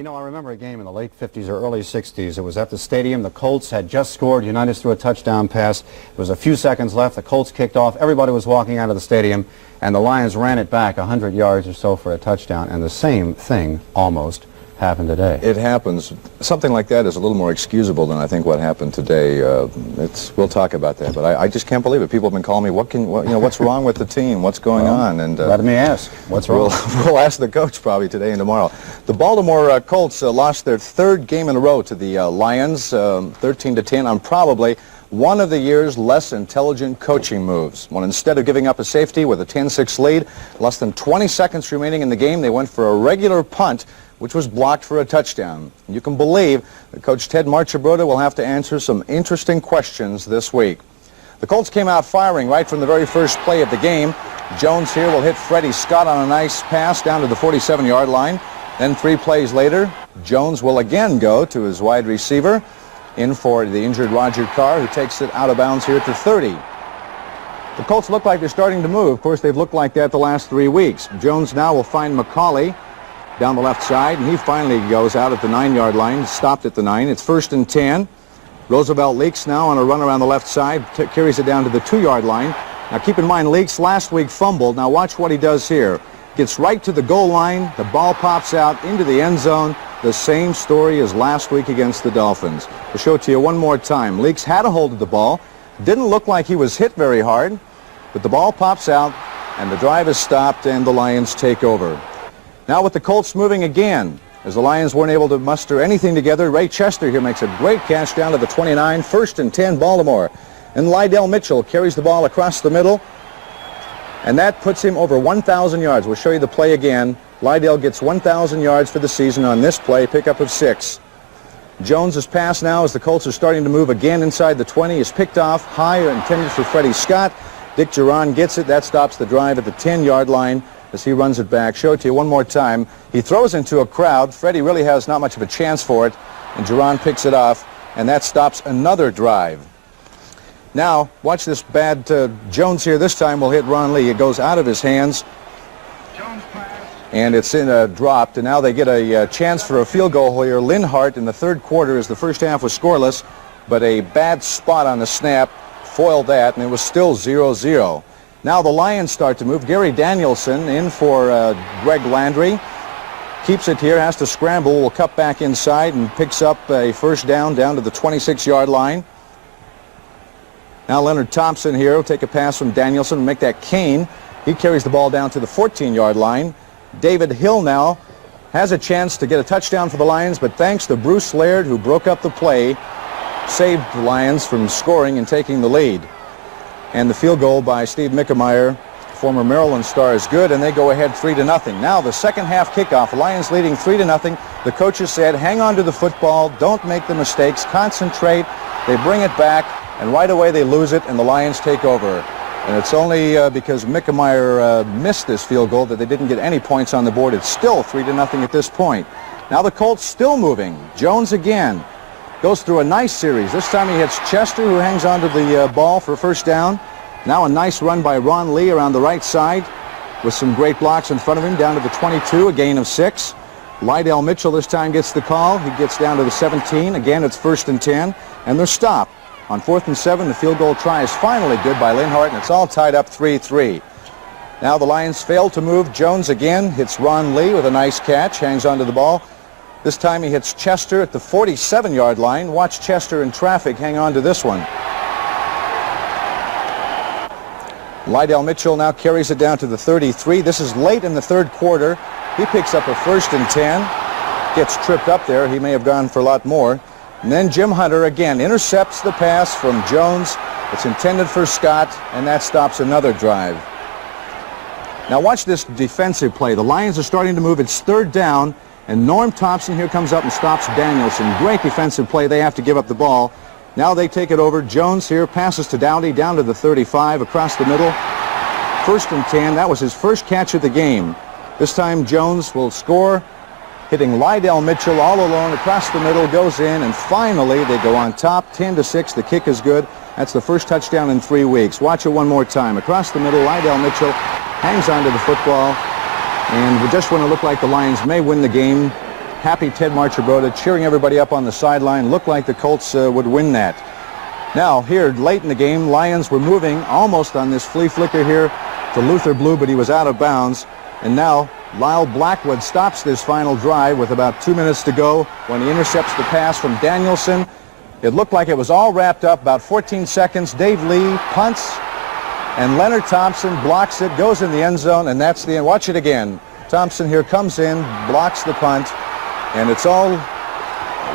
You know, I remember a game in the late 50s or early 60s. It was at the stadium. The Colts had just scored. Unitas threw a touchdown pass. There was a few seconds left. The Colts kicked off. Everybody was walking out of the stadium, and the Lions ran it back 100 yards or so for a touchdown. And the same thing almost happened today. It happens. Something like that is a little more excusable than I think what happened today. We'll talk about that, but I just can't believe it. People have been calling me, what's wrong with the team? What's going on? And let me ask, what's wrong? We'll ask the coach probably today and tomorrow. The Baltimore Colts lost their third game in a row to the Lions, 13-10, on probably one of the year's less intelligent coaching moves. When instead of giving up a safety with a 10-6 lead, less than 20 seconds remaining in the game, they went for a regular punt, which was blocked for a touchdown. You can believe that Coach Ted Marchibroda will have to answer some interesting questions this week. The Colts came out firing right from the very first play of the game. Jones here will hit Freddie Scott on a nice pass down to the 47-yard line. Then 3 plays later, Jones will again go to his wide receiver in for the injured Roger Carr, who takes it out of bounds here at the 30. The Colts look like they're starting to move. Of course, they've looked like that the last 3 weeks. Jones now will find McCauley down the left side, and he finally goes out at the 9-yard line, stopped at the 9. It's 1st and 10. Roosevelt Leaks now on a run around the left side, carries it down to the 2-yard line. Now keep in mind, Leaks last week fumbled. Now watch what he does here. Gets right to the goal line, the ball pops out into the end zone. The same story as last week against the Dolphins. I'll show it to you one more time. Leaks had a hold of the ball. Didn't look like he was hit very hard, but the ball pops out, and the drive is stopped, and the Lions take over. Now with the Colts moving again, as the Lions weren't able to muster anything together, Ray Chester here makes a great catch down to the 29, 1st and 10 Baltimore. And Lydell Mitchell carries the ball across the middle, and that puts him over 1,000 yards. We'll show you the play again. Lydell gets 1,000 yards for the season on this play, pickup of 6. Jones's pass now, as the Colts are starting to move again inside the 20, is picked off high, intended for Freddie Scott. Dick Duran gets it. That stops the drive at the 10-yard line as he runs it back. Show it to you one more time. He throws into a crowd. Freddie really has not much of a chance for it, and Duran picks it off, and that stops another drive. Now, watch this bad Jones here. This time will hit Ron Lee. It goes out of his hands, and it's dropped, and now they get a chance for a field goal here. Linhart in the third quarter, as the first half was scoreless, but a bad spot on the snap foiled that, and it was still 0-0. Now the Lions start to move. Gary Danielson in for Greg Landry. Keeps it here, has to scramble, will cut back inside and picks up a first down to the 26-yard line. Now Leonard Thompson here will take a pass from Danielson and make that Kane. He carries the ball down to the 14-yard line. David Hill now has a chance to get a touchdown for the Lions, but thanks to Bruce Laird, who broke up the play, saved the Lions from scoring and taking the lead. And the field goal by Steve Mickemeyer, former Maryland star, is good, and they go ahead 3-0. Now the second half kickoff, Lions leading 3-0. The coaches said, hang on to the football, don't make the mistakes, concentrate. They bring it back, and right away they lose it, and the Lions take over. And it's only because Mickemeyer missed this field goal that they didn't get any points on the board. It's still 3-0 at this point. Now the Colts still moving. Jones again goes through a nice series. This time he hits Chester, who hangs onto the ball for a first down. Now a nice run by Ron Lee around the right side with some great blocks in front of him down to the 22, a gain of 6. Lydell Mitchell this time gets the call. He gets down to the 17. Again, it's 1st and 10, and they're stopped. On 4th and 7, the field goal try is finally good by Linhart, and it's all tied up 3-3. Now the Lions fail to move. Jones again hits Ron Lee with a nice catch, hangs onto the ball. This time he hits Chester at the 47-yard line. Watch Chester in traffic hang on to this one. Lydell Mitchell now carries it down to the 33. This is late in the third quarter. He picks up a 1st and 10. Gets tripped up there. He may have gone for a lot more. And then Jim Hunter again intercepts the pass from Jones. It's intended for Scott, and that stops another drive. Now watch this defensive play. The Lions are starting to move. It's 3rd down. And Norm Thompson here comes up and stops Danielson. Great defensive play. They have to give up the ball. Now they take it over. Jones here passes to Dowdy down to the 35 across the middle. 1st and 10. That was his first catch of the game. This time Jones will score, hitting Lydell Mitchell all alone across the middle, goes in, and finally they go on top 10-6. The kick is good. That's the first touchdown in 3 weeks. Watch it one more time. Across the middle, Lydell Mitchell hangs onto the football. And just when it looked like the Lions may win the game, happy Ted Marchibroda cheering everybody up on the sideline. Looked like the Colts would win that. Now, here, late in the game, Lions were moving almost on this flea flicker here to Luther Blue, but he was out of bounds. And now, Lyle Blackwood stops this final drive with about 2 minutes to go when he intercepts the pass from Danielson. It looked like it was all wrapped up, about 14 seconds. Dave Lee punts, and Leonard Thompson blocks it, goes in the end zone, and that's the end. Watch it again. Thompson here comes in, blocks the punt, and it's all,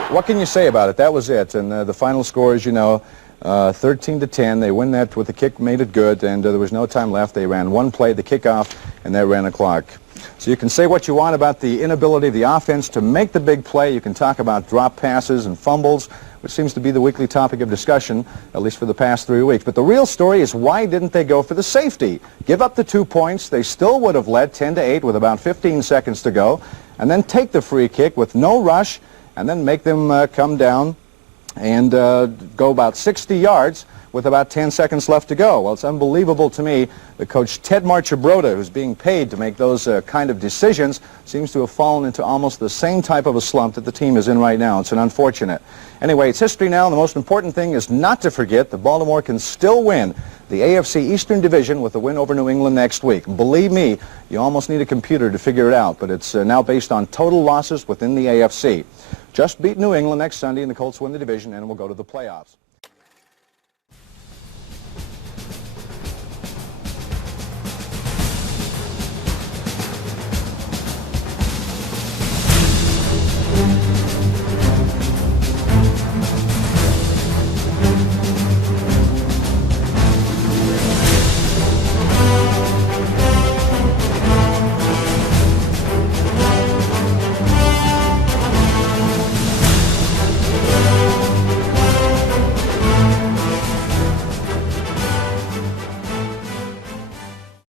what can you say about it? That was it. And the final score, as you know, 13-10. They win that with the kick, made it good, and there was no time left. They ran one play, the kickoff, and that ran the clock. So you can say what you want about the inability of the offense to make the big play. You can talk about drop passes and fumbles, which seems to be the weekly topic of discussion, at least for the past 3 weeks. But the real story is, why didn't they go for the safety? Give up the 2 points. They still would have led 10-8 with about 15 seconds to go, and then take the free kick with no rush, and then make them come down and go about 60 yards with about 10 seconds left to go. Well, it's unbelievable to me that Coach Ted Marchibroda, who's being paid to make those kind of decisions, seems to have fallen into almost the same type of a slump that the team is in right now. It's an unfortunate. Anyway, it's history now, and the most important thing is not to forget that Baltimore can still win the AFC Eastern Division with a win over New England next week. Believe me, you almost need a computer to figure it out, but it's now based on total losses within the AFC. Just beat New England next Sunday, and the Colts win the division, and we'll go to the playoffs.